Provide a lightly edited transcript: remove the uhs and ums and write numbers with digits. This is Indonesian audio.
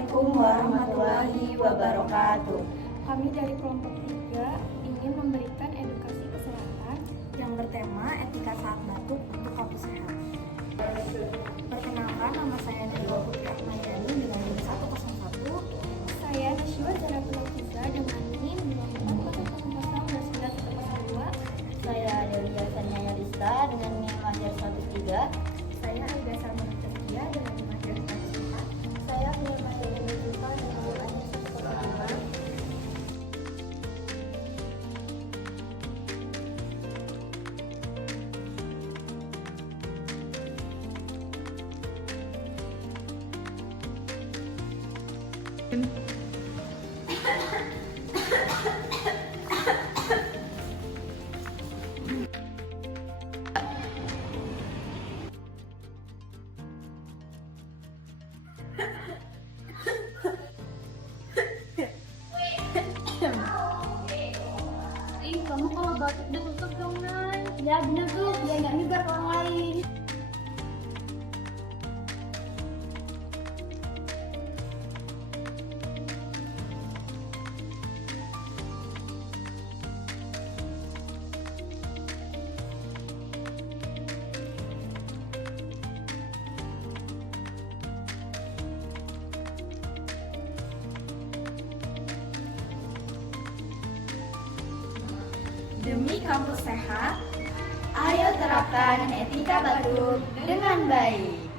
Assalamualaikum warahmatullahi wabarakatuh. Kami dari kelompok 3 ingin memberikan edukasi kesehatan Yang bertema etika saat batuk untuk kampus sehat. Perkenalkan, nama saya Najwa Putri Ahmadiyani dengan NIM 101. Saya Nasyiwa Zaratul Fiza dengan NIM 24001102. Saya Delia Sanyaya Rista dengan NIM Mahir 13. Saya Aida Salman Terkia dengan NIM 104. Saya NIM Mahir Yusufa dengan NIM Mahir 105. Kamu kalau batuk ditutup dong, Nay. Ya bener tuh, biar nggak nyebar ke orang lain. Demi kampus sehat, ayo terapkan etika batuk dengan baik.